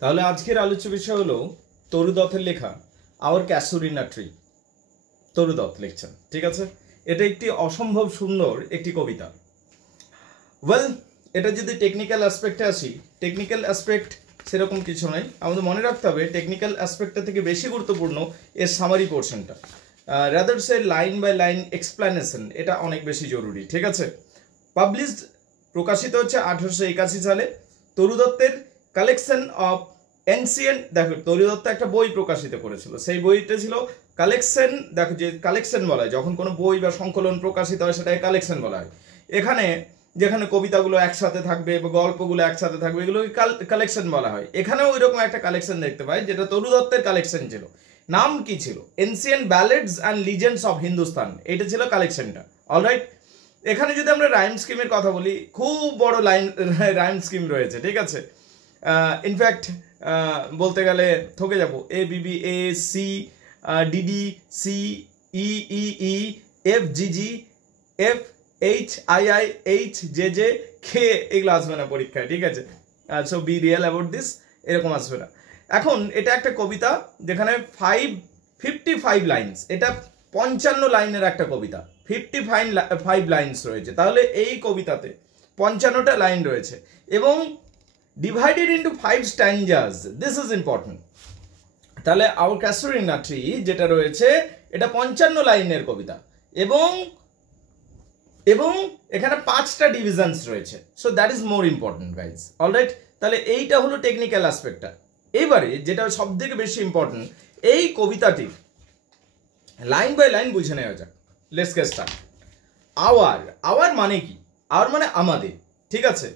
তাহলে আজকের আলোচ্য বিষয় হলো তরু দত্তের লেখা আওয়ার ক্যাসুরিনা ট্রি। তরু দত্ত লিখছেন, ঠিক আছে। এটা একটি অসম্ভব সুন্দর একটি কবিতা। ওয়েল, এটা যদি টেকনিক্যাল অ্যাসপেক্টে আসি, টেকনিক্যাল অ্যাসপেক্ট সেরকম কিছু নাই। আমাদের মনে রাখতে হবে টেকনিক্যাল অ্যাসপেক্টটা থেকে বেশি গুরুত্বপূর্ণ এর সামারি পোর্শনটা, rather say line by line explanation, এটা অনেক বেশি জরুরি, ঠিক আছে। পাবলিশড, প্রকাশিত হচ্ছে 1881 সালে। তরু দত্তের কালেকশন অফ এনসিয়েন্ট, দেখো তরু দত্ত একটা বই প্রকাশিত করেছিল, সেই বইটা ছিল কালেকশন। দেখো যে কালেকশন বলা হয়, যখন কোনো বই বা সংকলন প্রকাশিত হয় সেটাকে কালেকশন বলা হয়। এখানে যেখানে কবিতাগুলো একসাথে থাকবে বা গল্পগুলো একসাথে থাকবে, এগুলোকে কালেকশন বলা হয়। এখানেও ওই রকম একটা কালেকশন দেখতে পাই, যেটা তরু দত্তের কালেকশন ছিল। নাম কি ছিল? Ancient ballads and legends of Hindustan, এটা ছিল কালেকশনটা। অলরাইট, এখানে যদি আমরা রাইম স্কিমের কথা বলি, খুব বড় রাইম স্কিম রয়েছে, ঠিক আছে। ইনফ্যাক্ট বলতে গেলে ঠকে যাবো। A B B A C D D C E E E F G G F H I I H J J K, এগুলো আসবে না পরীক্ষায়, ঠিক আছে। So be real about this, এরকম আসবে না। এখন এটা একটা কবিতা যেখানে 55 লাইনস, এটা 55 লাইনের একটা কবিতা, 55 লাইনস রয়েছে। তাহলে এই কবিতাতে 55টা লাইন রয়েছে এবং divided into 5 stanzas. This is important. তাহলে আওয়ার ক্যাসুরিনা ট্রি যেটা রয়েছে, এটা 55 লাইনের কবিতা এবং এবং এখানে 5টা ডিভিশনস রয়েছে। So that is more important guys. Alright, তাহলে এইটা হলো টেকনিক্যাল অ্যাসপেক্টটা। এবারে যেটা সব থেকে বেশি ইম্পর্টেন্ট, এই কবিতাটি লাইন বাই লাইন বুঝে নেওয়া যাক। Let's get start. আওয়ার মানে কি? আওয়ার মানে আমাদের, ঠিক আছে।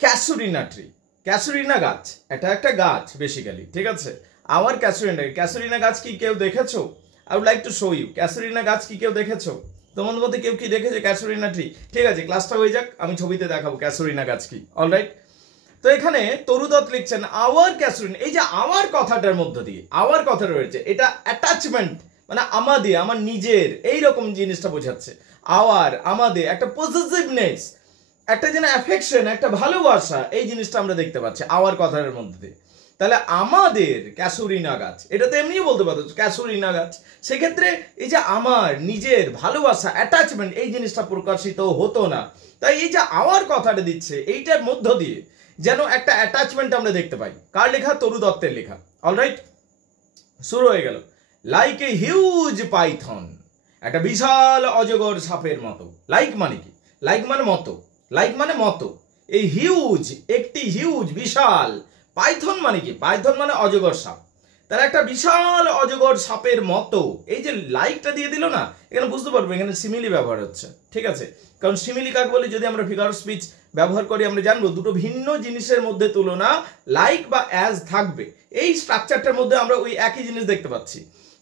ক্যাসুরিনা ট্রি, ক্যাসুরিনা গাছ, এটা একটা গাছ বেসিক্যালি, ঠিক আছে। আওয়ার ক্যাসুরিনা গাছ কি কেউ দেখেছো? I would like to show you. Casuarina গাছ কি কেউ দেখেছো? তোমাদের মধ্যে কেউ কি দেখেছে ক্যাসুরিনা ট্রি? ঠিক আছে, ক্লাসটা হয়ে যাক, আমি ছবিতে দেখাবো ক্যাসুরিনা গাছ কি। অলরাইট, তো এখানে তরু দত্ত লিখছেন আওয়ার ক্যাসুরিনা। এই যে আওয়ার কথাটার মধ্য দিয়ে আওয়ার কথা রয়েছে, এটা অ্যাটাচমেন্ট, মানে আমাদের, আমার নিজের, এইরকম জিনিসটা বোঝাচ্ছে। আওয়ার, আমাদের, একটা পজিটিভনেস, একটা যেন অ্যাফেকশন, একটা ভালোবাসা, এই জিনিসটা আমরা দেখতে পাচ্ছি আওয়ার কথার মধ্যে দিয়ে। তাহলে আমাদের ক্যাসুরিনা গাছ, এটা তো এমনিও বলতে পারতো ক্যাসুরিনা গাছ। সেক্ষেত্রে এই যে আমার নিজের ভালোবাসা, অ্যাটাচমেন্ট, এই জিনিসটা প্রকাশিত হতো না। তাই এই যে আওয়ার কথাটা দিচ্ছে, এইটার মধ্য দিয়ে যেন একটা অ্যাটাচমেন্ট আমরা দেখতে পাই। কার লেখা? তরু দত্তের লেখা। অলরাইট, শুরু হয়ে গেল। লাইক এ হিউজ পাইথন, একটা বিশাল অজগর সাপের মতো। লাইক মানে কি? লাইক মানে মতো, লাইক মানে মতো। এই হিউজ, একটি হিউজ, বিশাল। পাইথন মানে কি? পাইথন মানে অজগর সাপ। তার একটা বিশাল অজগর সাপের মতো। এই যে লাইকটা দিয়ে দিল না, এখানে বুঝতে পারবো এখানে সিমিলি ব্যবহার হচ্ছে, ঠিক আছে। কারণ সিমিলি কাকে বলে? যদি আমরা ফিগার অফ স্পিচ ব্যবহার করি, আমরা জানবো দুটো ভিন্ন জিনিসের মধ্যে তুলনা লাইক বা অ্যাজ থাকবে। এই স্ট্রাকচারটার মধ্যে আমরা ওই একই জিনিস দেখতে পাচ্ছি,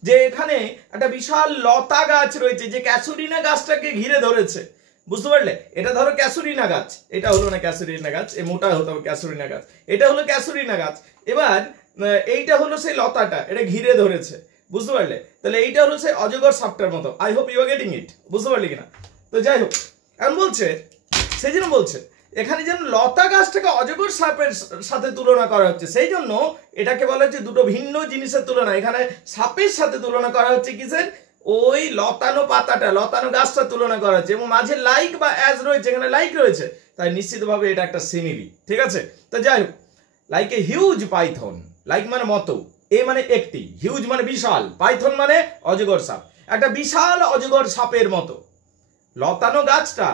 যে এখানে একটা বিশাল লতা গাছ রয়েছে যে ক্যাসুরিনা গাছটাকে ঘিরে ধরেছে। বুঝতে পারলে? এটা ধরো ক্যাসুরিনা গাছ, এটা হলো না ক্যাসুরিনা গাছ, এ মোটা হতে হবে ক্যাসুরিনা গাছ, এটা হলো ক্যাসুরিনা গাছ। এবার এইটা হলো সেই লতাটা, এটা ঘিরে ধরেছে। বুঝতে পারলে? তাহলে এইটা হলো সেই অজগর সাপটার মতো। I hope you are getting it. বুঝতে পারলি কিনা? তো যাই হোক, এখন বলছে, সেই জন্য বলছে এখানে যেন লতা গাছটাকে অজগর সাপের সাথে তুলনা করা হচ্ছে, সেই জন্য এটাকে বলা হচ্ছে দুটো ভিন্ন জিনিসের তুলনা। এখানে সাপের সাথে তুলনা করা হচ্ছে কিসের? ওই লতানো পাতাটা, লতানো গাছটা তুলনা করা হচ্ছে, এবং মাঝে লাইক বা অ্যাজ রয়েছে, এখানে লাইক রয়েছে, তাই নিশ্চিতভাবে এটা একটা সিমিলি, ঠিক আছে। তো যাই হোক, like a huge Python, like মানে মতো, এ মানে একটি, হিউজ মানে বিশাল, পাইথন মানে অজগর সাপ, একটা বিশাল অজগর সাপের মতো। লতানো গাছটা,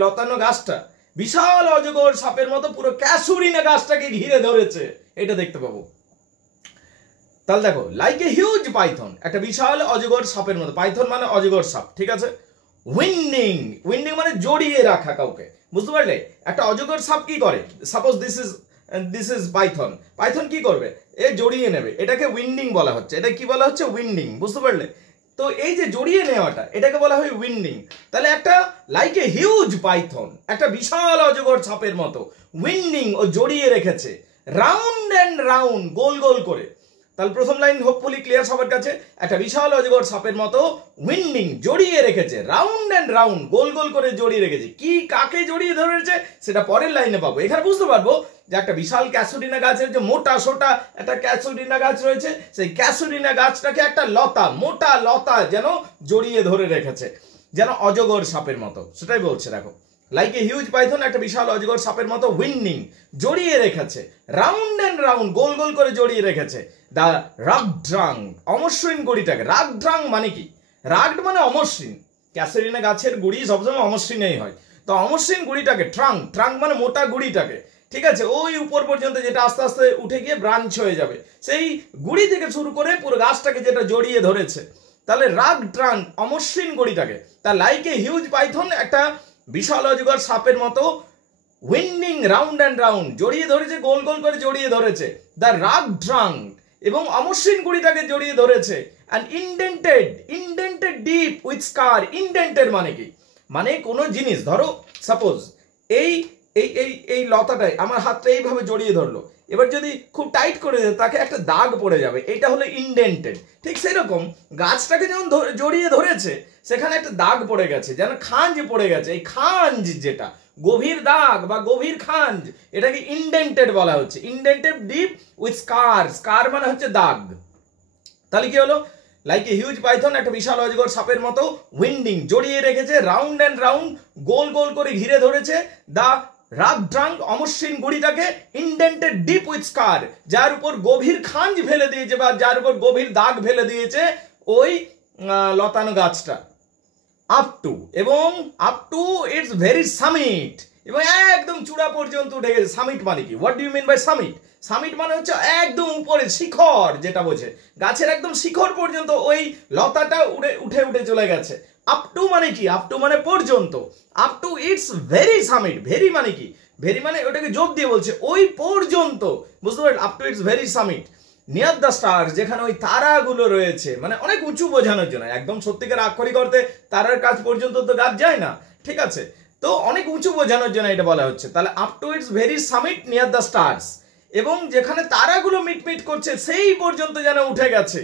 লতানো গাছটা বিশাল অজগর সাপের মতো পুরো ক্যাসুরিনা গাছটাকে ঘিরে ধরেছে, এটা দেখতে পাবো। তাহলে দেখো, লাইক এ হিউজ পাইথন, একটা বিশাল অজগর সাপের মতো। পাইথন মানে অজগর সাপ, ঠিক আছে। উইন্ডিং, উইন্ডিং মানে জড়িয়ে রাখা কাউকে। বুঝতে পারলে? একটা অজগর সাপ কি করে? Suppose this is Python. Python কি করবে? এ জড়িয়ে নেবে, এটাকে উইন্ডিং বলা হচ্ছে। এটা কি বলা হচ্ছে? উইন্ডিং। বুঝতে পারলে? তো এই যে জড়িয়ে নেওয়াটা, এটাকে বলা হয় উইন্ডিং। তাহলে একটা লাইক এ হিউজ পাইথন, একটা বিশাল অজগর সাপের মতো, উইন্ডিং, ও জড়িয়ে রেখেছে, রাউন্ড অ্যান্ড রাউন্ড, গোল গোল করে। তাহলে প্রথম লাইন হোপফুলি ক্লিয়ার সবার কাছে। একটা বিশাল অজগর সাপের মতো উইন্ডিং জড়িয়ে রেখেছে, রাউন্ড অ্যান্ড রাউন্ড গোল গোল করে জড়িয়ে রেখেছে। কি কাকে জড়িয়ে ধরেছে সেটা পরের লাইনে পাবো। এখানে বুঝতে পারবো যে একটা বিশাল ক্যাসুরিনা গাছের যে মোটা সোটা একটা ক্যাসুরিনা গাছ রয়েছে, সেই ক্যাসুরিনা গাছটাকে একটা লতা, মোটা লতা যেন জড়িয়ে ধরে রেখেছে, যেন অজগর সাপের মতো। সেটাই বলছে দেখো, লাইক এ হিউজ পাইথন, একটা বিশাল অজগর সাপের মতো উইন্ডিং জড়িয়ে রেখেছে, রাউন্ড অ্যান্ড রাউন্ড গোল গোল করে জড়িয়ে রেখেছে দা রাগড্রাং, অমসৃণ গুড়িটাকে। রাগড্রাং মানে কি? রাগড মানে অমসৃণ, ক্যাসুরিনা গাছের গুড়ি সবসময় অমসৃণই হয়, তো অমসৃণ গুড়িটাকে, ট্রাঙ্ক, ট্রাঙ্ক মানে মোটা গুড়িটাকে, ঠিক আছে, ওই উপর পর্যন্ত যেটা আস্তে আস্তে উঠে গিয়ে ব্রাঞ্চ হয়ে যাবে, সেই গুড়ি থেকে শুরু করে পুরো গাছটাকে যেটা জড়িয়ে ধরেছে, তাহলে রাগ ট্রাঙ্ক অমসৃণ গুড়িটাকে। তা লাইক এ হিউজ পাইথন, একটা বিশাল অজগর সাপের মতো উইন্ডিং রাউন্ড অ্যান্ড রাউন্ড জড়িয়ে ধরেছে, গোল গোল করে জড়িয়ে ধরেছে দ্য রাগ ট্রাঙ্ক, এবং অমসৃণ গুড়িটাকে জড়িয়ে ধরেছে। And indented, indented deep with scar. Indented মানে কি? মানে কোনো জিনিস, ধরো সাপোজ এই এই এই এই লতাটাই আমার হাতটা এইভাবে জড়িয়ে ধরলো, এবার যদি খুব টাইট করে দেয় তাকে একটা দাগ পড়ে যাবে, এটা হলো ইন্ডেন্টেড। ঠিক সেরকম গাছটাকে যেমন জড়িয়ে ধরেছে সেখানে একটা দাগ পড়ে গেছে, যেন খাঁজ পড়ে গেছে। এই খাঁজ যেটা গভীর দাগ বা গভীর খাঁজ, এটাকে ইন্ডেন্টেড বলা হচ্ছে। ইন্ডেন্টেড ডিপ উইথ স্কার, স্কার মানে হচ্ছে দাগ। তাহলে কি হলো? লাইক এ হিউজ পাইথন, একটা বিশাল অজগর সাপের মতো উইন্ডিং জড়িয়ে রেখেছে, রাউন্ড অ্যান্ড রাউন্ড গোল গোল করে ঘিরে ধরেছে দা রাগ ড্রাঙ্ক, অমসৃণ গুড়িটাকে, ইন্ডেন্টেড ডিপ উইথ স্কার, যার উপর গভীর খাঁজ ফেলে দিয়েছে বা যার উপর গভীর দাগ ফেলে দিয়েছে ওই লতানো গাছটা। আপ টু, এবং up to its very summit, এবং একদম চূড়া পর্যন্ত উঠে গেছে। সামিট মানে কি? What do you mean by summit? Summit মানে হচ্ছে একদম উপরে, শিখর যেটা বোঝে, গাছের একদম শিখর পর্যন্ত ওই লতাটা উঠে উঠে চলে গেছে। আপ টু মানে কি? আপ টু মানে পর্যন্ত। Up to its very summit. Very মানে কি? ভেরি মানে ওটাকে যোগ দিয়ে বলছে ওই পর্যন্ত, বুঝতে পারলেন? Up to its very summit near the star, যেখানে ওই তারাগুলো রয়েছে, মানে অনেক উঁচু বোঝানোর জন্য। একদম সত্যিকার আক্ষরিক অর্থে তারার কাছ পর্যন্ত তো গাছ যায় না, ঠিক আছে, তো অনেক উঁচু বোঝানোর জন্য এটা বলা হচ্ছে। তাহলে up to its very summit near the stars, এবং যেখানে তারাগুলো মিটমিট করছে সেই পর্যন্ত যেন উঠে গেছে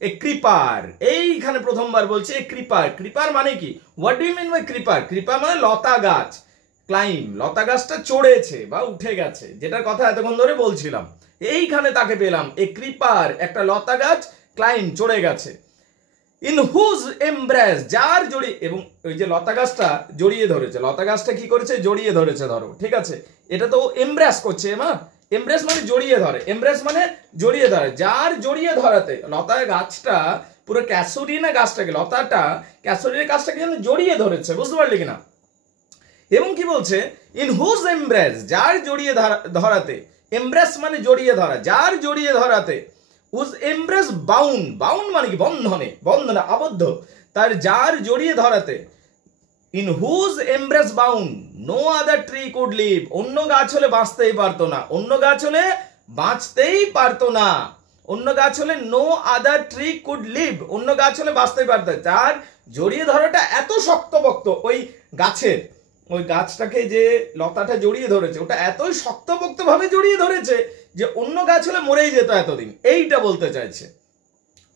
এ ক্রিপার। এইখানে প্রথমবার বলছে এ ক্রিপার। ক্রিপার মানে কি? What do you mean by creeper? Creeper মানে লতা গাছ। ক্লাইম, লতা গাছটা চড়েছে বা উঠে গেছে, যেটার কথা এতক্ষণ ধরে বলছিলাম। এইখানে তাকে পেলাম, এ ক্রিপার, একটা লতা গাছ, ক্লাইম চড়ে গেছে। ইন হুজ এমব্রেস, যার জড়িয়ে, এবং ওই যে লতা গাছটা জড়িয়ে ধরেছে, লতা গাছটা কি করেছে? জড়িয়ে ধরেছে, ধরো, ঠিক আছে, এটা তো এমব্রেস করছে। এমব্রেস মানে জড়িয়ে ধরে, এমব্রেস মানে জড়িয়ে ধরে, যার জড়িয়ে ধরাতে লতা গাছটা, পুরো ক্যাসুরিনা গাছটাকে, লতাটা ক্যাসুরিনা গাছটাকে যেন জড়িয়ে ধরেছে, বুঝতে পারলি কিনা? এবং কি বলছে? ইন হুজ এমব্রেস, যার জড়িয়ে ধরাতে, এমব্রেস মানে জড়িয়ে ধরা, যার জড়িয়ে ধরাতে, হুজ এমব্রেস বাউন্ড, বাউন্ড মানে কি? বন্ধনে, বন্ধনে আবদ্ধ, তার যার জড়িয়ে ধরাতে, in whose embrace bound no other tree could live, অন্য গাছ হলে বাঁচতেই পারতো না, অন্য গাছ হলে বাঁচতেই পারতো না, অন্য গাছ হলে no other tree could live, অন্য গাছ হলে বাঁচতেই পারতো। তার জড়িয়ে ধরাটা এত শক্তপোক্ত, ওই গাছের, ওই গাছটাকে যে লতাটা জড়িয়ে ধরেছে ওটা এতই শক্তপোক্ত ভাবে জড়িয়ে ধরেছে যে অন্য গাছ হলে মরেই যেত এতদিন, এইটা বলতে চাইছে।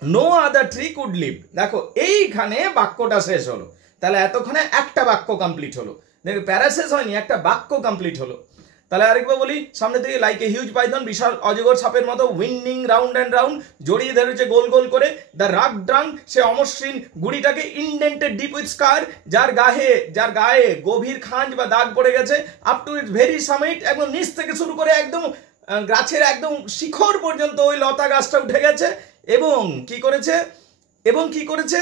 No other tree could live. দেখো এইখানে বাক্যটা শেষ হলো, তাহলে এতক্ষণে একটা বাক্য কমপ্লিট হলো। দেখো প্যারা শেষ হয়নি, একটা বাক্য কমপ্লিট হলো। তাহলে আরেকবার বলি সামনে থেকে, লাইক এ হিউজ পাইথন, বিশাল অজগর সাপের মতো উইন্ডিং রাউন্ড অ্যান্ড রাউন্ড জড়িয়ে ধরেছে গোল গোল করে দ্য রাগ ড্রাঙ্ক, সে অমসৃণ গুড়িটাকে, ইন্ডেন্টেড ডিপ উইথ স্কার, যার গায়ে গভীর খাঁজ বা দাগ পড়ে গেছে, up to its very summit, একদম নিচ থেকে শুরু করে একদম গাছের একদম শিখর পর্যন্ত ওই লতা গাছটা উঠে গেছে। এবং কি করেছে? এবং কি করেছে?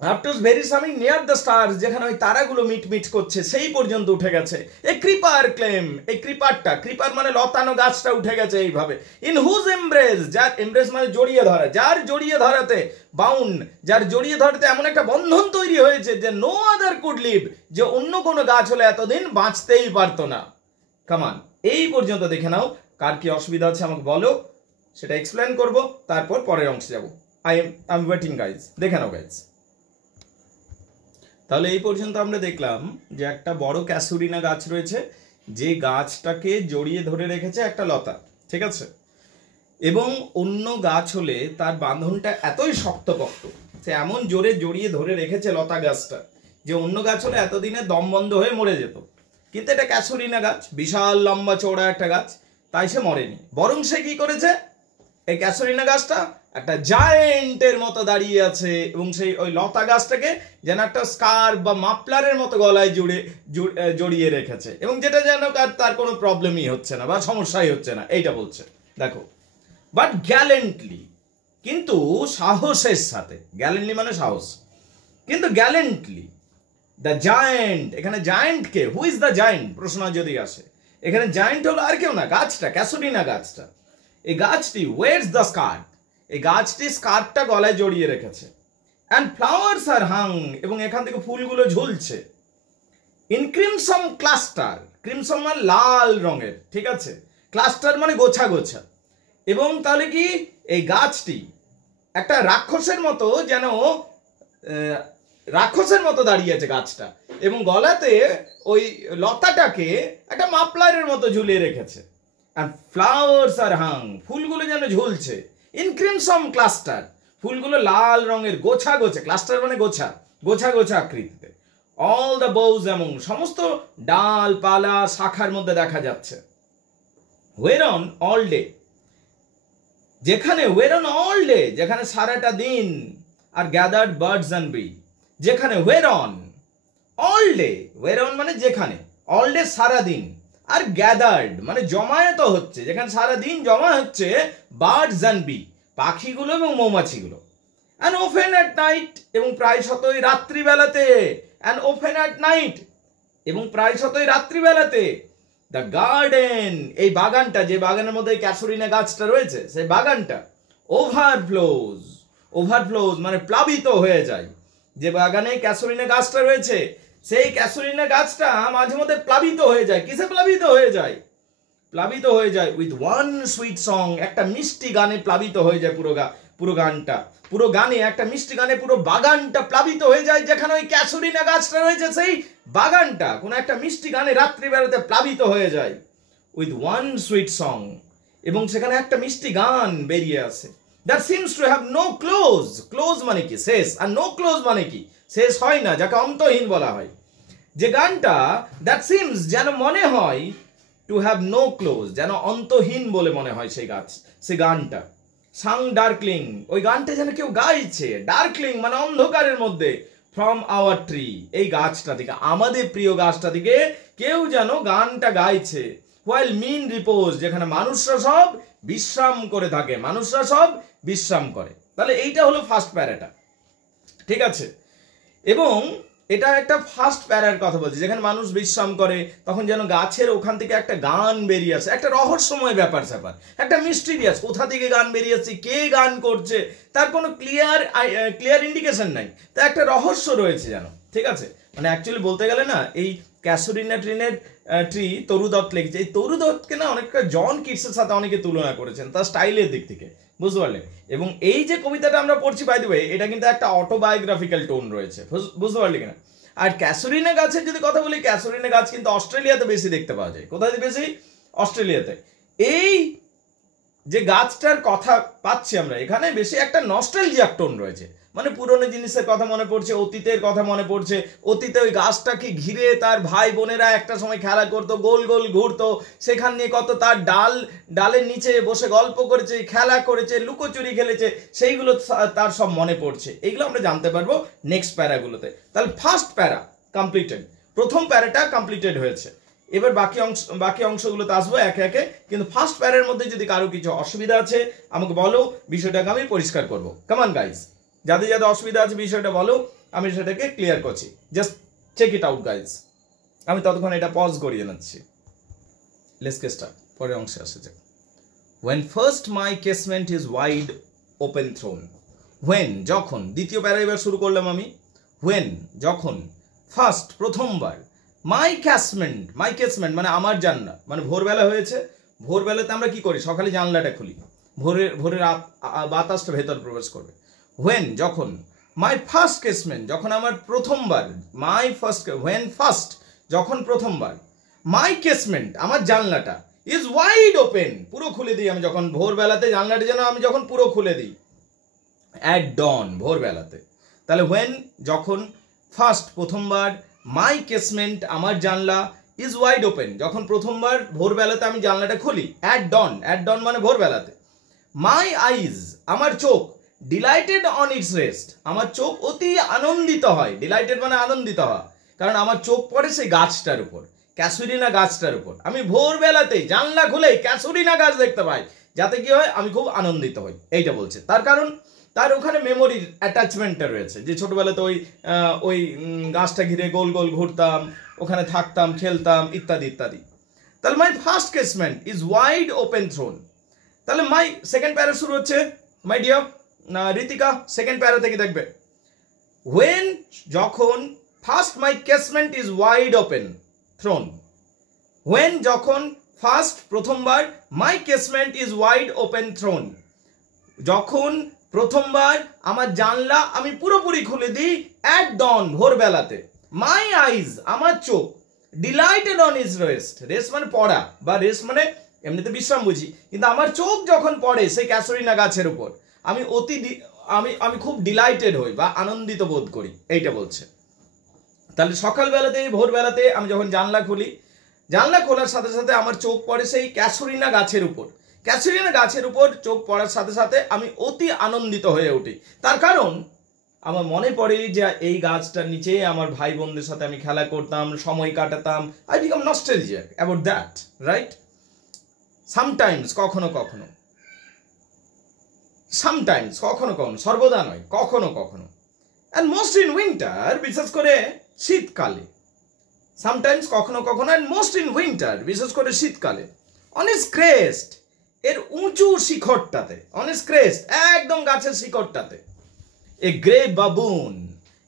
Up to very summit near the stars, যেখানে ওই তারাগুলো মিটমিট করছে সেই পর্যন্ত উঠে গেছে। এ ক্রিপার ক্লেম, এই ক্রিপারটা, ক্রিপার মানে লতানো গাছটা উঠে গেছে এইভাবে। ইন হুজ এমব্রেস, যার এমব্রেস মানে জড়িয়ে ধরা, যার জড়িয়ে ধরাতে, বাউন্ড, যার জড়িয়ে ধরাতে এমন একটা বন্ধন তৈরি হয়েছে যে নো আদার কুড লিভ, যে অন্য কোনো গাছ হলে এতদিন বাঁচতেই পারতো না। কামান, এই পর্যন্ত দেখে নাও, কার কি অসুবিধা আছে আমাকে বলো, সেটা এক্সপ্লেন করব, তারপর পরের অংশে যাব। আই এম ওয়েটিং গাইজ, দেখে নাও গাইজ। তাহলে এই পর্যন্ত আমরা দেখলাম যে একটা বড় ক্যাসুরিনা গাছ রয়েছে, যে গাছটাকে জড়িয়ে ধরে রেখেছে একটা লতা, ঠিক আছে। এবং অন্য গাছ হলে তার বাঁধনটা এতই শক্তপোক্ত, সে এমন জোরে জড়িয়ে ধরে রেখেছে লতা গাছটা যে অন্য গাছ হলে এতদিনে দম বন্ধ হয়ে মরে যেত। কিন্তু এটা ক্যাসুরিনা গাছ, বিশাল লম্বা চওড়া একটা গাছ, তাই সে মরেনি। বরং সে কি করেছে, এই ক্যাসুরিনা গাছটা একটা জায়েন্টের মতো দাঁড়িয়ে আছে এবং সেই ওই লতা গাছটাকে যেন একটা স্কার্ফ বা মাফলারের মতো গলায় জড়িয়ে রেখেছে, এবং যেটা যেন তার কোনো প্রবলেমই হচ্ছে না বা সমস্যাই হচ্ছে না, এইটা বলছে। দেখো, বাট গ্যালেন্টলি, কিন্তু সাহসের সাথে, গ্যালেন্টলি মানে সাহস, কিন্তু গ্যালেন্টলি দ্য জায়েন্ট, এখানে giant K, who is the giant প্রশ্ন যদি আসে, এখানে জায়েন্ট হলো আর কেউ না, গাছটা, ক্যাসুরিনা গাছটা। এই গাছটি ওয়েটস দ্য স্কার্ফ, এই গাছটি স্কার্ফটা গলায় জড়িয়ে রেখেছে। অ্যান্ড ফ্লাওয়ার্স আর হাং, এবং এখান থেকে ফুলগুলো ঝুলছে। ইন ক্রিমসন ক্লাস্টার, ক্রিমসন মানে লাল রঙের, ঠিক আছে, ক্লাস্টার মানে গোছা গোছা। এবং তাহলে কি এই গাছটি একটা রাক্ষসের মতো, যেন রাক্ষসের মতো দাঁড়িয়ে আছে গাছটা, এবং গলাতে ওই লতাটাকে একটা মাফলারের মতো ঝুলিয়ে রেখেছে। আর ফ্লাওয়ার্স আর হাং, ফুলগুলো যেন ঝুলছে। ইন ক্রিমসন ক্লাস্টার, ফুলগুলো লাল রঙের গোছা গোছা, ক্লাস্টার মানে গোছা, গোছা গোছা আকৃতিতে। অল দ্য বোজ, এমন সমস্ত ডাল পালা শাখার মধ্যে দেখা যাচ্ছে। ওয়েরন অল ডে, যেখানে ওয়েরন অল ডে, যেখানে সারাটা দিন, আর গ্যাদার্ড বার্ডস অ্যান্ড বি, যেখানে ওয়েরন অল ডে, ওয়েরন মানে যেখানে, অল ডে সারা দিন, আর গ্যাদার্ড মানে জমায়েত হচ্ছে, যেখানে সারা দিন জমা হচ্ছে, বার্ডস অ্যান্ড বি, পাখিগুলো এবং মৌমাছিগুলো। অ্যান্ড ওপেন অ্যাট নাইট, এবং প্রায় শতই রাত্রিবেলাতে, অ্যান্ড ওপেন অ্যাট নাইট, এবং প্রায় শতই রাত্রিবেলাতে, দ্য গার্ডেন, এই বাগানটা, যে বাগানের মধ্যে ক্যাসুরিনা গাছটা রয়েছে, সেই বাগানটা ওভারফ্লোজ, ওভারফ্লোজ মানে প্লাবিত হয়ে যায়। যে বাগানে ক্যাসুরিনা গাছটা রয়েছে, সেই ক্যাসুরিনা গাছটা মাঝে মধ্যে প্লাবিত হয়ে যায়। কিসে প্লাবিত হয়ে যায়? প্লাবিত হয়ে যায় উইথ ওয়ান সুইট সং, একটা মিষ্টি গানে প্লাবিত হয়ে যায়। পুরো গানটা, পুরো গানে একটা মিষ্টি গানে পুরো বাগানটা প্লাবিত হয়ে যায়। যেখানে ওই ক্যাসুরিনা গাছটা রয়েছে, সেই বাগানটা কোনো একটা মিষ্টি গানে রাত্রিবেলাতে প্লাবিত হয়ে যায় উইথ ওয়ান সুইট সং, এবং সেখানে একটা মিষ্টি গান বেরিয়ে আসে। That seems to have no close, close মানে কি শেষ, আর নো ক্লোজ মানে কি শেষ হয় না, যাকে অন্তহীন বলা হয়। যে গানটা, দ্যাট সিমস যেন মনে হয়, টু হ্যাভ নো ক্লোজ যেন অন্তহীন বলে মনে হয় সেই গানটা। সাং ডার্কলিং, ওই গানটা যেন কেউ গাইছে। ডার্কলিং মানে অন্ধকারের মধ্যে। ফ্রম আওয়ার ট্রি, এই গাছটা থেকে, আমাদের প্রিয় গাছটা থেকে কেউ যেন গানটা গাইছে। হোয়াইল মিন রিপোজ, যেখানে মানুষরা সব বিশ্রাম করে থাকে, মানুষরা সব বিশ্রাম করে। তাহলে এইটা হলো ফার্স্ট প্যারাটা, ঠিক আছে। এবং এটা একটা ফার্স্ট প্যারার কথা বলছি, যেখানে মানুষ বিশ্রাম করে, তখন যেন গাছের ওখান থেকে একটা গান বেরিয়ে আসে, একটা রহস্যময় ব্যাপার স্যাপার, একটা মিস্টিরিয়াস, কোথা থেকে গান বেরিয়ে আসছে, কে গান করছে, তার কোনো ক্লিয়ার ইন্ডিকেশন নাই, তা একটা রহস্য রয়েছে যেন, ঠিক আছে। মানে অ্যাকচুয়ালি বলতে গেলে না, এই ক্যাসুরিনা ট্রি তরু দত্ত লিখেছে। এই তরু দত্তকে না অনেকটা জন কিটসের সাথে অনেকে তুলনা করেছেন তার স্টাইলের দিক থেকে, বুঝতে পারলেন। এবং এই যে কবিতাটা আমরা পড়ছি, বাই দ্য ওয়ে, এটা কিন্তু একটা অটোবায়োগ্রাফিক্যাল টোন রয়েছে, বুঝতে পারলি কিনা। আর ক্যাসুরিনা গাছের যদি কথা বলি, ক্যাসুরিনা গাছ কিন্তু অস্ট্রেলিয়াতে বেশি দেখতে পাওয়া যায়। কোথায় বেশি? অস্ট্রেলিয়াতে। এই যে গাছটার কথা পাচ্ছি আমরা, এখানে বেশি একটা নস্টালজিয়াক টোন রয়েছে, মানে পুরনো জিনিসের কথা মনে পড়ছে, অতীতের কথা মনে পড়ছে। অতীতে ওই গাছটাকে ঘিরে তার ভাই বোনেরা একটা সময় খেলা করতো, গোল গোল ঘুরতো, সেখান নিয়ে কত তার ডালের নিচে বসে গল্প করেছে, খেলা করেছে, লুকোচুরি খেলেছে, সেইগুলো তার সব মনে পড়ছে। এইগুলো আমরা জানতে পারবো নেক্সট প্যারাগুলোতে। তাহলে ফার্স্ট প্যারা কমপ্লিটেড, প্রথম প্যারাটা কমপ্লিটেড হয়েছে। এবার বাকি অংশগুলোতে আসবো একে একে, কিন্তু ফার্স্ট প্যারার মধ্যে যদি কারো কিছু অসুবিধা আছে আমাকে বলো, বিষয়টাকে আমি পরিষ্কার করবো। কামান গাইজ, যাদের যাদের অসুবিধা আছে বিষয়টা বলো, আমি সেটাকে ক্লিয়ার করছি। Just check it out guys. আমি ততক্ষণ এটা পজ করিয়ে নিচ্ছি। লেটস গেট স্টার্ট, পরের অংশে আসে যাক। When first my casement is wide open thrown, when যখন, দ্বিতীয় প্যারা এবার শুরু করলাম আমি। when যখন, ফার্স্ট প্রথমবার, মাই ক্যাসমেন্ট মানে আমার জানলা, মানে ভোরবেলা হয়েছে। ভোরবেলাতে আমরা কি করি? সকালে জানলাটা খুলি, ভোরের বাতাসটা ভেতর প্রবেশ করবে। when যখন, মাই ফার্স্ট কেসমেন্ট যখন আমার প্রথমবার, when ফার্স্ট যখন প্রথমবার, মাই কেসমেন্ট আমার জানলাটা, ইজ ওয়াইড ওপেন, পুরো খুলে দিই আমি যখন ভোরবেলাতে, জানলাটা যেন আমি যখন পুরো খুলে দিই। অ্যাট ডন, ভোরবেলাতে। তাহলে হোয়েন, যখন, ফার্স্ট, প্রথমবার, মাই কেসমেন্ট, আমার জানলা, ইজ ওয়াইড ওপেন, যখন প্রথমবার ভোরবেলাতে আমি জানলাটা খুলি। অ্যাট ডন মানে ভোরবেলাতে। মাই আইজ, আমার চোখ, ডিলাইটেড অন ইটস রেস্ট, আমার চোখ অতি আনন্দিত হয়। ডিলাইটেড মানে আনন্দিত হওয়া, কারণ আমার চোখ পড়ে সেই গাছটার উপর, ক্যাসুরিনা গাছটার উপর। আমি ভোরবেলাতে জানলা খুলে ক্যাসুরিনা গাছ দেখতে পাই, যাতে কি হয়, আমি খুব আনন্দিত হই। এইটা বলছে। তার কারণ তার ওখানে মেমোরির অ্যাটাচমেন্টটা রয়েছে, যে ছোটবেলাতে ওই গাছটা ঘিরে গোল গোল ঘুরতাম, ওখানে থাকতাম, খেলতাম, ইত্যাদি ইত্যাদি। তাহলে my first casement is wide open thrown. তাহলে মাই সেকেন্ড প্যারা শুরু হচ্ছে, মাই ডিয়ার ঋতিকা, সেকেন্ড প্যারা থেকে দেখবে। হোয়েন, যখন, first my casement is wide open thrown. When, যখন, ফার্স্ট, প্রথমবার, my casement is wide open thrown, যখন প্রথমবার আমার জানলা আমি পুরোপুরি খুলে দিই। At dawn, ভোরবেলাতে। মাই আইজ, আমার চোখ, delighted on is rest, rest মানে পড়া, বা রেস্ট মানে এমনিতে বিশ্রাম বুঝি, কিন্তু আমার চোখ যখন পড়ে সেই ক্যাসুরিনা গাছের উপর, আমি আমি খুব ডিলাইটেড হই বা আনন্দিত বোধ করি। এইটা বলছে। তাহলে সকালবেলাতে, ভোরবেলাতে আমি যখন জানলা খুলি, জানলা খোলার সাথে সাথে আমার চোখ পড়ে সেই ক্যাসুরিনা গাছের উপর। ক্যাসুরিনা গাছের উপর চোখ পড়ার সাথে সাথে আমি অতি আনন্দিত হয়ে উঠি। তার কারণ আমার মনে পড়ে যে এই গাছটার নিচে আমার ভাই বোনদের সাথে আমি খেলা করতাম, সময় কাটাতাম। I become nostalgic about that, right? Sometimes, কখনো কখনো, সামটাইমস, কখনো কখনো, সর্বদা নয়, কখনো কখনো। অ্যান্ড মোস্ট ইন উইন্টার, বিশেষ করে শীতকালে। সামটাইমস, কখনো কখনো, অ্যান্ড মোস্ট ইন উইন্টার, বিশেষ করে শীতকালে। অন ইটস ক্রেস্ট, এর উঁচু শিখরটাতে, অন ইটস ক্রেস্ট, একদম গাছের শিখরটাতে। এ গ্রে বাবুন,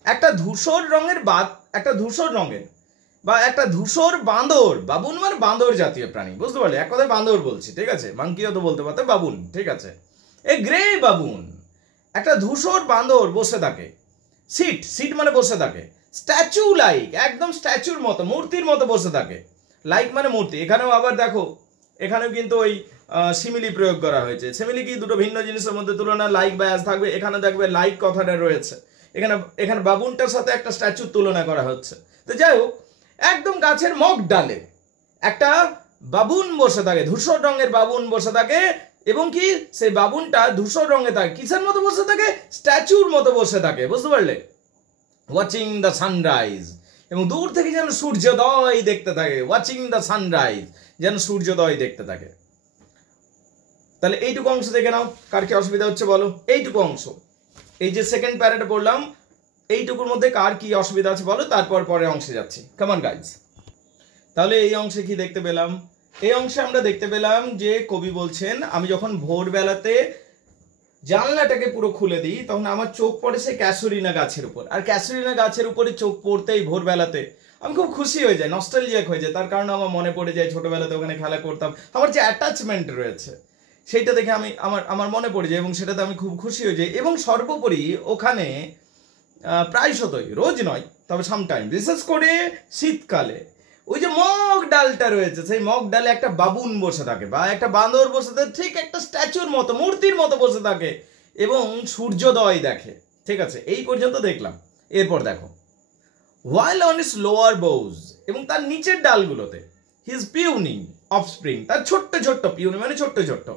একটা ধূসর রঙের একটা ধূসর রঙের বা একটা ধূসর বাঁদর। বাবুন মানে বাঁদর জাতীয় প্রাণী, বুঝতে পারলে? এক কথায় বাঁদর বলছি, ঠিক আছে? মাংকিও তো বলতে পারতে, বাবুন, ঠিক আছে? এ গ্রে বাবুন, একটা ধূসর বাঁদর বসে থাকে। সিট মানে বসে থাকে। স্ট্যাচু লাইক, একদম স্ট্যাচুর মতো, মূর্তির মতো বসে থাকে। লাইক মানে মূর্তি। এখানেও আবার দেখো, এখানেও কিন্তু ওই সিমিলি প্রয়োগ করা হয়েছে। সিমিলি কি দুটো ভিন্ন জিনিসের মধ্যে তুলনা, লাইক বা অ্যাজ থাকবে। এখানে দেখবে লাইক কথাটা রয়েছে। এখানে বাবুনটার সাথে একটা স্ট্যাচুর তুলনা করা হচ্ছে। তো যাই হোক, একদম গাছের মগ ডালে একটা বাবুন বসে থাকে, ধূসর রঙের বাবুন বসে থাকে। এবং কি সেই বাবুনটা ধূসর রঙে থাকে, কিসের মতো বসে থাকে? স্ট্যাচুর মতো বসে থাকে, বুঝতে পারলে? ওয়াচিং দ্য সানরাইজ, এবং দূর থেকে যেন সূর্যোদয় দেখতে থাকে। ওয়াচিং দ্য সানরাইজ, যেন সূর্যোদয় দেখতে থাকে। তাহলে এইটুকু অংশ দেখে নাও, কার কি অসুবিধা হচ্ছে বলো? এইটুকু অংশ, এই যে সেকেন্ড প্যারাটা পড়লাম, এইটুকুর মধ্যে কার কি অসুবিধা আছে বলো, তারপর পরে অংশে যাচ্ছি। Come on guys. তাহলে এই অংশে কি দেখতে পেলাম? এই অংশে আমরা দেখতে পেলাম যে কবি বলছেন, আমি যখন ভোরবেলাতে জানলাটাকে পুরো খুলে দিই, তখন আমার চোখ পড়ে সেই ক্যাসুরিনা গাছের উপর। আর ক্যাসুরিনা গাছের উপরে চোখ পড়তেই ভোরবেলাতে আমি খুব খুশি হয়ে যাই, নস্টালজিক হয়ে যায়। তার কারণে আমার মনে পড়ে যায় ছোটবেলাতে ওখানে খেলা করতাম, আমার যে অ্যাটাচমেন্ট রয়েছে সেইটা দেখে আমার মনে পড়ে যায়, এবং সেটাতে আমি খুব খুশি হয়ে যাই। এবং সর্বোপরি ওখানে প্রায়শতই, রোজ নয় তবে সামটাইম, বিশেষ করে শীতকালে, ওই যে মগ ডালটা রয়েছে, সেই মগ ডালে একটা বাবুন বসে থাকে বা একটা বাঁদর বসে থাকে, ঠিক একটা স্ট্যাচুর মতো, মূর্তির মতো বসে থাকে এবং সূর্যোদয় দেখে। ঠিক আছে, এই পর্যন্ত দেখলাম। এরপর দেখো, while on his lower boughs, এবং তার নিচের ডালগুলোতে, his puny offspring, তার ছোট্ট ছোট্ট, পিউনি মানে ছোট্ট ছোট্ট,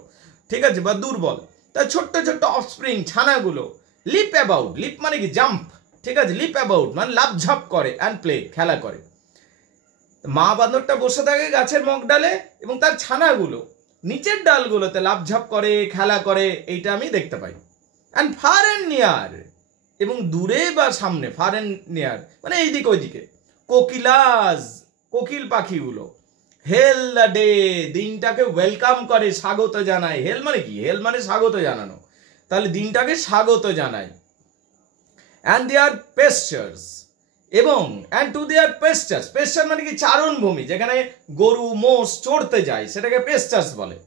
ঠিক আছে, বা দুর্বল, তার ছোট্ট ছোট্ট অফস্প্রিং, ছানাগুলো, লিপ অ্যাবাউট, লিপ মানে কি জাম্প, ঠিক আছে, লিপ অ্যাবাউট মানে লাফঝাপ করে, অ্যান্ড প্লে, খেলা করে। মা বাঁদরটা বসে থাকে গাছের মগ ডালে, এবং তার ছানাগুলো নিচের ডালগুলোতে লাফঝাপ করে, খেলা করে, এইটা আমি দেখতে পাই। অ্যান্ড ফার অ্যান্ড নিয়ার, এবং দূরে বা সামনে, ফার অ্যান্ড নিয়ার মানে এইদিকে ওইদিকে, কোকিলাস, কোকিল পাখিগুলো, হেল দ্য ডে, দিনটাকে ওয়েলকাম করে, স্বাগত জানায়। হেল মানে কি? হেল মানে স্বাগত জানানো, তাহলে দিনটাকে স্বাগত জানায়। অ্যান্ড দেয়ার পেস্টার্স, এবং অ্যান্ড টু দেয়ার পেস্টার্স, পেস্টার মানে কি? চারণভূমি, যেখানে গরু মোষ চড়তে যায়, সেটাকে পেস্টার্স বলে।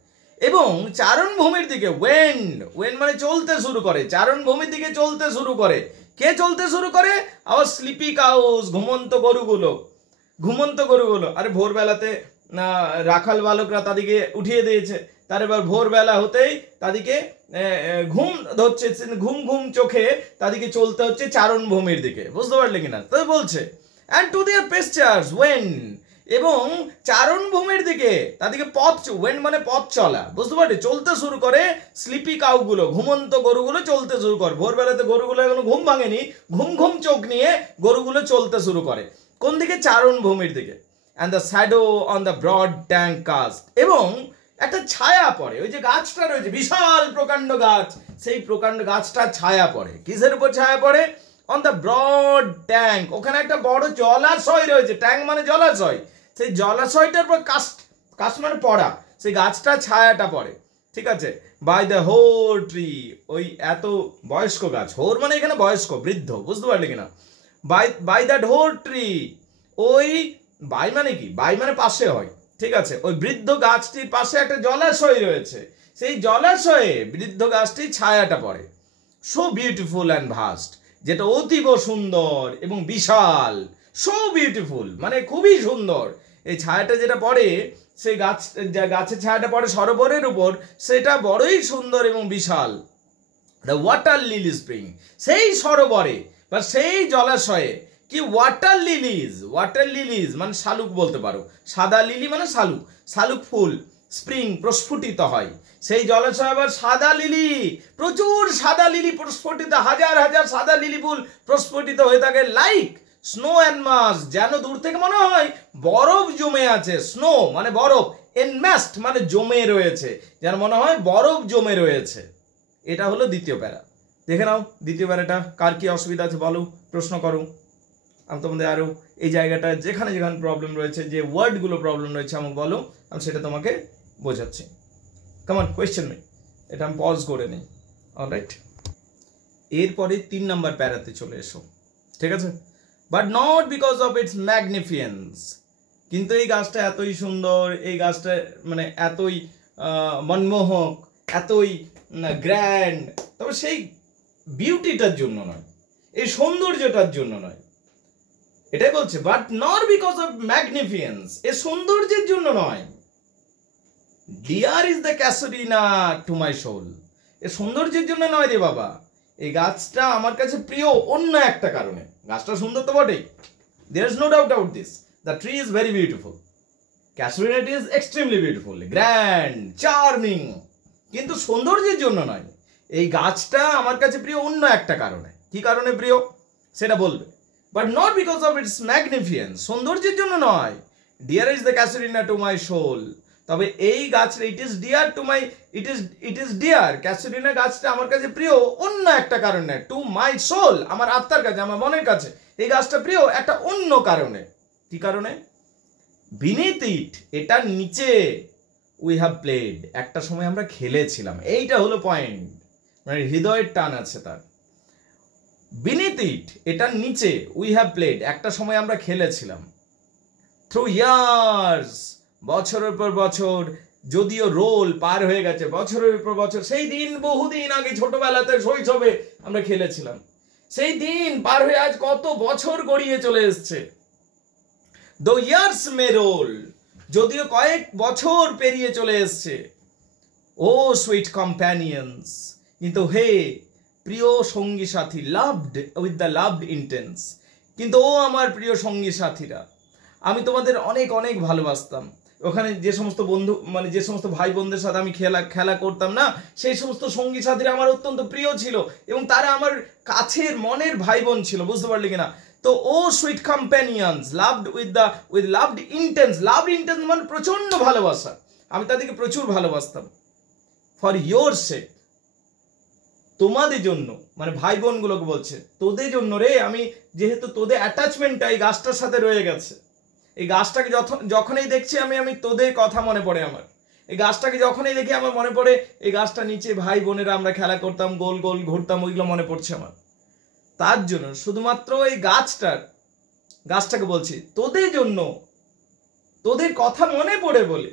এবং চারণভূমির দিকে, ওয়েন্ড, ওয়েন্ড মানে চলতে শুরু করে, চারণভূমির দিকে চলতে শুরু করে। কে চলতে শুরু করে? আবার স্লিপি কাউস, ঘুমন্ত গরুগুলো, ঘুমন্ত গরুগুলো। আরে ভোরবেলাতে রাখাল বালকরা তাদেরকে উঠিয়ে দিয়েছে, তার এবার ভোরবেলা হতেই তাদেরকে ঘুম ধরছে, ঘুম ঘুম চোখে তাদেরকে চলতে হচ্ছে চারণভূমির দিকে, বুঝতে পারলে কিনা? তো বলছে অ্যান্ড টু দেয়ার পেস্চার্স ওয়েন, এবং চারণভূমির দিকে তাদেরকে ওয়েন মানে পথ চলা, বুঝতে পারলে? চলতে শুরু করে স্লিপি কাউগুলো, ঘুমন্ত গরুগুলো চলতে শুরু করে। ভোরবেলাতে গরুগুলো এখনো ঘুম ভাঙেনি, ঘুম ঘুম চোখ নিয়ে গরুগুলো চলতে শুরু করে কোন দিকে? চারণভূমির দিকে। And the shadow on the broad tank cast, এবং একটা ছায়া পড়ে, ওই যে গাছটা রয়েছে বিশাল প্রকাণ্ড গাছ, সেই প্রকাণ্ড গাছটা ছায়া পড়ে। কিসের উপর ছায়া পড়ে? অন দ্য ব্রড ট্যাঙ্ক, ওখানে একটা বড় জলাশয় রয়েছে, ট্যাঙ্ক মানে জলাশয়, সেই জলাশয়টার পর কাস্ট মানে পড়া, সেই গাছটা ছায়াটা পড়ে, ঠিক আছে? বাই দ্য হোর ট্রি, ওই এত বয়স্ক গাছ, হোর মানে এখানে বয়স্ক বৃদ্ধ, বুঝতে পারলে কিনা? বাই দ্যাট হোর ট্রি, ওই বাই মানে কি? বাই মানে পাশে হয়, ঠিক আছে? ওই বৃদ্ধ গাছটির পাশে একটা জলাশয় রয়েছে, সেই জলাশয়ে বৃদ্ধ গাছটির ছায়াটা পড়ে। সো বিউটিফুল অ্যান্ড ভাস্ট, যেটা অতীব সুন্দর এবং বিশাল। সো বিউটিফুল মানে খুবই সুন্দর। এই ছায়াটা যেটা পড়ে, সেই গাছের ছায়াটা পড়ে সরোবরের উপর, সেটা বড়ই সুন্দর এবং বিশাল। দ্য ওয়াটার লিলি স্প্রিং, সেই সরোবরে বা সেই জলাশয়ে কি ওয়াটার লিলিজ মানে শালুক বলতে পারো, সাদা লিলি মানে শালুক, শালুক ফুল স্প্রিং প্রস্ফুটিত হয়। সেই জলাশয় আবার সাদা লিলি, প্রচুর সাদা লিলি প্রস্ফুটিত, হাজার হাজার সাদা লিলি ফুল প্রস্ফুটিত হয়ে থাকে। লাইক স্নো অ্যান্ড মাস, যেন দূর থেকে মনে হয় বরফ জমে আছে। স্নো মানে বরফ, এনম্যাস্ট মানে জমে রয়েছে, যেন মনে হয় বরফ জমে রয়েছে। এটা হলো দ্বিতীয় প্যারা। দেখে নাও দ্বিতীয় প্যারাটা, কার কি অসুবিধা আছে বলো, প্রশ্ন করো। আমি তোমাদের আরো এই জায়গাটা যেখানে যেখানে প্রবলেম রয়েছে, যে ওয়ার্ডগুলো প্রবলেম রয়েছে আমাকে বলো, আমি সেটা তোমাকে বোঝাচ্ছি। কামান কোয়েশ্চেন মি, এটা আমি পজ করে নিই। অলরাইট, এরপরে 3 নাম্বার প্যারাতে চলে এসো, ঠিক আছে? But not because of its magnificence, কিন্তু এই গাছটা এতই সুন্দর, এই গাছটা মানে এতই মনমোহক, এতই গ্র্যান্ড, তবে সেই বিউটিটার জন্য নয়, এই সৌন্দর্যটার জন্য নয়, এটাই বলছে। But not because of magnificence, এ সৌন্দর্যের জন্য নয়। Dear is the casuarina to my soul, এ সৌন্দর্যের জন্য নয় রে বাবা, এই গাছটা আমার কাছে প্রিয় অন্য একটা কারণে। গাছটা সুন্দর তো বটেই, there is no doubt out this, the tree is very beautiful, casuarina tree is extremely beautiful, grand, charming, কিন্তু সৌন্দর্যের জন্য নয়। এই গাছটা আমার কাছে প্রিয় অন্য একটা কারণে। কি কারণে প্রিয় সেটা বলবে। But not because of its magnificence, সৌন্দর্যের জন্য নয়। Dear is the casuarina to my soul, তবে এই গাছটা it is dear to my, it is dear, casuarina গাছটা আমার কাছে প্রিয় অন্য একটা কারণে। টু মাই সোল, আমার আত্মার কাছে, আমার মনের কাছে এই গাছটা প্রিয় একটা অন্য কারণে। কি কারণে? বিনিথ ইট, এটার নিচে, উই হ্যাভ প্লেড, একটা সময় আমরা খেলেছিলাম। এইটা হলো পয়েন্ট, মানে হৃদয়ের টান আছে তার। বিনিথ ইট, এটার নিচে, উই হ্যাভ প্লেড, একটা সময় আমরা খেলেছিলাম। থ্রু ইয়ার্স, বছরের পর বছর, যদিও রোল পার হয়ে গেছে, বছরের পর বছর, সেই দিন বহুদিন আগে ছোটবেলাতে শৈশবে আমরা খেলেছিলাম, সেই দিন পার হয়ে আজ কত বছর গড়িয়ে চলে এসছে। দো ইয়ার্স মে রোল, যদিও কয়েক বছর পেরিয়ে চলে এসছে। ও সুইট কম্প্যানিয়ন্স, কিন্তু হে প্রিয় সঙ্গী সাথী, loved with the loved intense, কিন্তু ও আমার প্রিয় সঙ্গী সাথীরা, আমি তোমাদের অনেক অনেক ভালোবাসতাম। ওখানে যে সমস্ত বন্ধু, মানে যে সমস্ত ভাই বোনদের সাথে আমি খেলা করতাম না, সেই সমস্ত সঙ্গী সাথীরা আমার অত্যন্ত প্রিয় ছিল এবং তারা আমার কাছের মনের ভাই বোন ছিল, বুঝতে পারলি কিনা? তো O sweet companions, loved with loved intense, loved intense মানে প্রচন্ড ভালোবাসা, আমি তাদেরকে প্রচুর ভালোবাসতাম। ফর ইয়োর সেক, তোমাদের জন্য, মানে ভাই বোনগুলোকে বলছে, তোদের জন্য রে, আমি যেহেতু তোদের অ্যাটাচমেন্টটা এই গাছটার সাথে রয়ে গেছে, এই গাছটাকে যখনই দেখছি আমি তোদের কথা মনে পড়ে আমার। এই গাছটাকে যখনই দেখি আমার মনে পড়ে এই গাছটা নিচে ভাই বোনেরা আমরা খেলা করতাম, গোল গোল ঘুরতাম, ওইগুলো মনে পড়ছে আমার। তার জন্য শুধুমাত্র এই গাছটাকে বলছি, তোদের জন্য, তোদের কথা মনে পড়ে বলে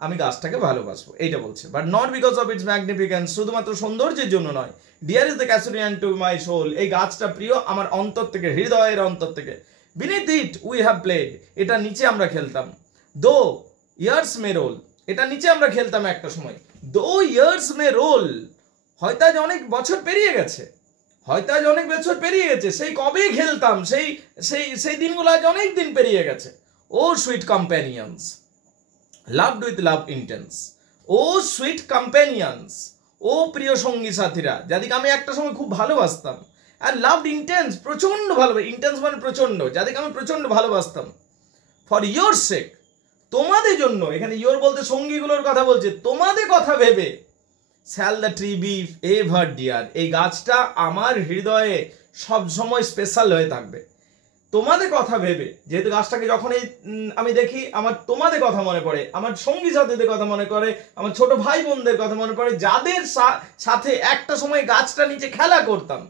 আমি গাছটাকে ভালোবাসবো, এইটা বলছে। But not because of its magnificence, শুধুমাত্র সৌন্দর্যের জন্য নয়। Dear is the casuarina to my soul, এই গাছটা প্রিয় আমার অন্তর থেকে, হৃদয়ের অন্তর থেকে। Beneath it we have played, এটা নিচে আমরা খেলতাম। দো ইয়ার্স মে রোল, এটা নিচে আমরা খেলতাম একটা সময়। দো ইয়ার্স মে রোল, হয়তো আজ অনেক বছর পেরিয়ে গেছে, হয়তো আজ অনেক বছর পেরিয়ে গেছে, সেই কবে খেলতাম, সেই সেই সেই দিনগুলো আজ অনেক দিন পেরিয়ে গেছে। O sweet companions, loved with love intense, O sweet companions, ও প্রিয় সঙ্গী সাথীরা, যাদেরকে আমি একটা সময় খুব ভালোবাসতাম। আর লাভড ইন্টেন্স, প্রচন্ড ভালোবাসি, ইন্টেন্স মানে প্রচন্ড, যাদেরকে আমি প্রচন্ড ভালোবাসতাম। ফর ইয়োর সেক, তোমাদের জন্য, এখানে ইয়োর বলতে সঙ্গীগুলোর কথা বলছে, তোমাদের কথা ভেবে, shall the tree be ever dear, এই গাছটা আমার হৃদয়ে সব সময় স্পেশাল হয়ে থাকবে। তোমাদের কথা ভেবে, যেহেতু গাছটাকে যখনই আমি দেখি আমার তোমাদের কথা মনে পড়ে, আমার সঙ্গী সাথীদের কথা মনে করে, আমার ছোট ভাই বোনদের কথা মনে পড়ে, যাদের সাথে একটা সময় গাছটা নিচে খেলা করতাম,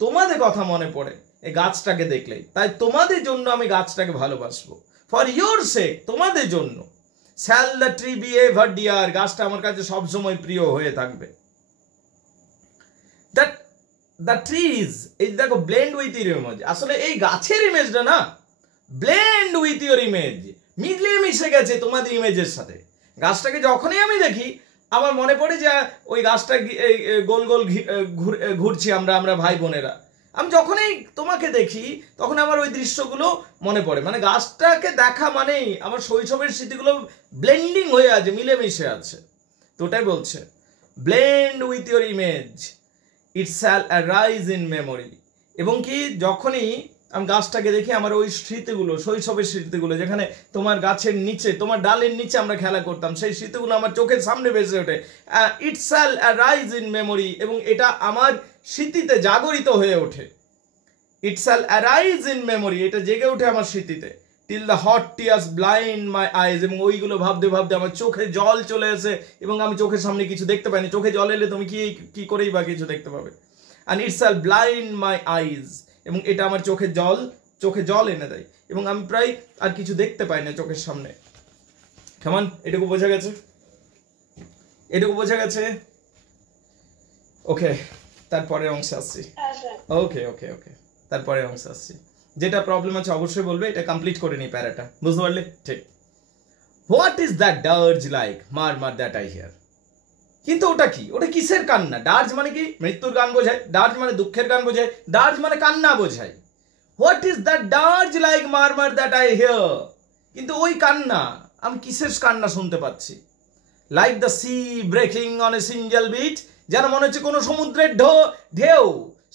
তোমাদের কথা মনে পড়ে এই গাছটাকে দেখলেই। তাই তোমাদের জন্য আমি গাছটাকে ভালোবাসবো। ফর ইয়োর সেক, তোমাদের জন্য, shall the tree be ever dear, গাছটা আমার কাছে সবসময় প্রিয় হয়ে থাকবে। দ্যাট দ্য ট্রিজ, এই দেখো ব্লেন্ড উইথ ইউর ইমেজ, আসলে এই গাছের ইমেজটা না ব্লেন্ড উইথ ইউর ইমেজ, মিলিয়ে মিশে গেছে তোমাদের ইমেজের সাথে। গাছটাকে যখনই আমি দেখি আমার মনে পড়ে যে ওই গাছটা গোল গোল ঘুরছি আমরা ভাই বোনেরা। আমি যখনই তোমাকে দেখি তখন আমার ওই দৃশ্যগুলো মনে পড়ে, মানে গাছটাকে দেখা মানেই আমার শৈশবের স্মৃতিগুলো ব্লেন্ডিং হয়ে আছে, মিলেমিশে আছে। তো ওটাই বলছে, blend with your image, it shall arise in memory. এবং কি যখনই আমি গাছটাকে দেখি আমার ওই স্মৃতিগুলো, শৈশবের স্মৃতিগুলো, যেখানে তোমার গাছের নিচে, তোমার ডালের নিচে আমরা খেলা করতাম, সেই স্মৃতিগুলো আমার চোখের সামনে ভেসে ওঠে। It shall arise in memory, এবং এটা আমার স্মৃতিতে জাগরিত হয়ে ওঠে। It shall arise in memory, এটা জেগে ওঠে আমার স্মৃতিতে। Till the hot tears blind my eyes, এবং ওইগুলো ভাবতে ভাবতে আমার চোখে জল চলে আসে এবং আমি চোখের সামনে কিছু দেখতে পাইনি। চোখে জল এলে তুমি কি করেই বা কিছু দেখতে পাবে। And it shall blind my eyes, এবং এটা আমার চোখে জল এনে দেয় এবং আমি প্রায় আর কিছু দেখতে পাই না চোখের সামনে। কেমন, এটুকু বোঝা গেছে? এটুকু বোঝা গেছে? ওকে, তারপরে অংশে আসছি। ওকে ওকে ওকে, তারপরে অংশে আসছি। যেটা প্রবলেম আছে অবশ্যই বলবে, এটা কমপ্লিট করে নি প্যারাটা, বুঝতে পারলে? ঠিক। হোয়াট ইজ দ্যাট ডার্জ লাইক মার মার দ্যাট আই হিয়ার, কিন্তু ওটা কি, ওটা কিসের কান্না? ডার্জ মানে কি? মৃত্যুর গান বোঝায়। ডার্জ মানে দুঃখের গান বোঝায়। ডার্জ মানে কান্না বোঝায়। হোয়াট ইজ দ্যাট ডার্জ লাইক মার মার দ্যাট আই হিয়ার, কিন্তু ওই কান্না, আমি কিসের কান্না শুনতে পাচ্ছি? Like the sea breaking on a single beach, যেন মনে হচ্ছে কোনো সমুদ্রের ঢেউ,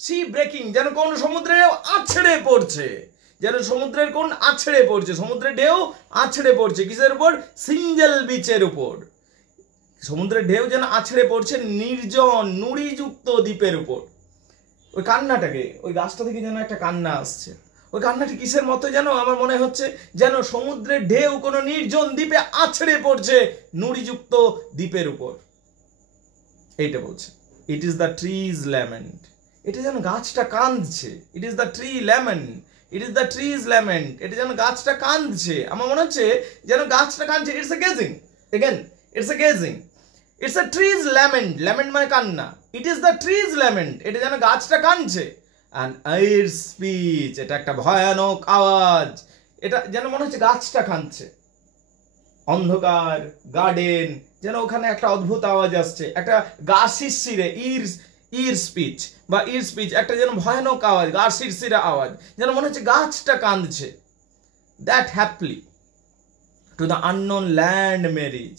সি ব্রেকিং, যেন কোনো সমুদ্রের আছড়ে পড়ছে, যেন সমুদ্রের কোন আছড়ে পড়ছে, সমুদ্রের ঢেউ আছড়ে পড়ছে কিসের উপর? সিঙ্গেল বিচের উপর। সমুদ্রের ঢেউ যেন আছড়ে পড়ছে নির্জন নুড়িযুক্ত দ্বীপের উপর। ওই কান্নাটাকে, ওই গাছটা থেকে যেন একটা কান্না আসছে। ওই কান্নাটি কিসের মতো যেন আমার মনে হচ্ছে, যেন সমুদ্রের ঢেউ কোনো নির্জন দ্বীপে আছড়ে পড়ছে নুড়িযুক্ত দ্বীপের উপর। এইটা বলছে, ইট ইজ দ্য ট্রিজ ল্যামেন্ট, এটা যেন গাছটা কাঁদছে। ইট is the tree lament, it is the tree's lament, এটা যেন গাছটা কাঁদছে। আমার মনে হচ্ছে যেন গাছটা কাঁদছে। It's a gazing, again it's a gazing, it's a tree's lament, lament মানে কান্না। It is the tree's lament, এটা যেন গাছটা কাঁদছে। অ্যান্ড আইর স্পিচ, এটা একটা ভয়ানক আওয়াজ, এটা যেন মনে হচ্ছে গাছটা কাঁদছে। অন্ধকার গার্ডেন, যেন ওখানে একটা অদ্ভুত আওয়াজ আসছে, একটা গা শিরশিরে, ইর স্পিচ বা ইর স্পিচ, একটা যেন ভয়ানক আওয়াজ, গা শিরশিরে আওয়াজ, যেন মনে হচ্ছে গাছটা কাঁদছে। That haply to the unknown land marriage,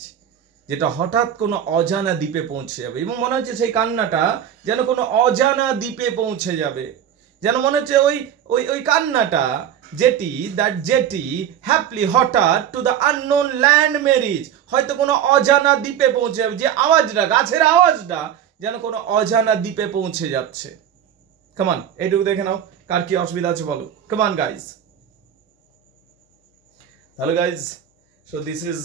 যেটা হঠাৎ কোনো অজানা দ্বীপে পৌঁছে যাবে। এবং মনে হচ্ছে সেই কান্নাটা যেন কোনো অজানা দ্বীপে পৌঁছে যাবে, যেন মনে হচ্ছে ওই কান্নাটা যেটি হ্যাপলি হঠাৎ to the unknown land may reach, হয়তো কোনো অজানা দ্বীপে পৌঁছে যাবে। যে আওয়াজটা, গাছের আওয়াজটা যেন কোনো অজানা দ্বীপে পৌঁছে যাচ্ছে। কামান, এইটুকু দেখে নাও, কার কি অসুবিধা আছে বলো। কামান guys, hello guys, so this is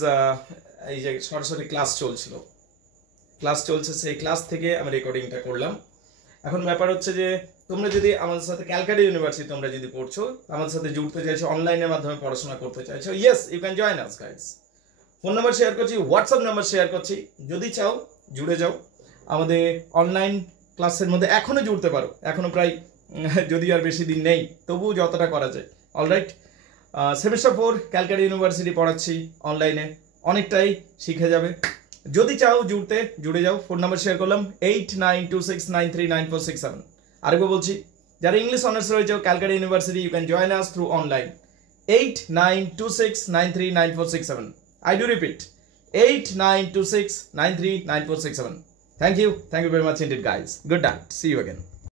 এই যে সরাসরি ক্লাস চলছে, সেই ক্লাস থেকে আমি রেকর্ডিংটা করলাম। এখন ব্যাপার হচ্ছে যে তোমরা যদি আমাদের সাথে ক্যালকাটা ইউনিভার্সিটি তোমরা যদি পড়ছো, আমাদের সাথে জুড়তে চাইছো, অনলাইনের মাধ্যমে পড়াশোনা করতে চাইছো, yes you can join us guys. Phone number share করছি, হোয়াটসঅ্যাপ নাম্বার শেয়ার করছি, যদি চাও জুড়ে যাও আমাদের অনলাইন ক্লাসের মধ্যে। এখনো জুড়তে পারো, এখনো প্রায় যদি আর বেশি দিন নেই, তবুও যতটা করা যায়। অলরাইট, সেমিস্টার 4 ক্যালকাটা ইউনিভার্সিটি পড়াচ্ছি অনলাইনে, অনেকটাই শিখে যাবে। যদি চাও জুড়ে যাও। ফোন নাম্বার শেয়ার করলাম 8926939467। আরেকবার বলছি, যারা ইংলিশ অনার্স রয়েছে Calcutta university, you can join us through online 8926939467। I do repeat 8926939467. Thank you very much indeed, guys. Good night. See you again.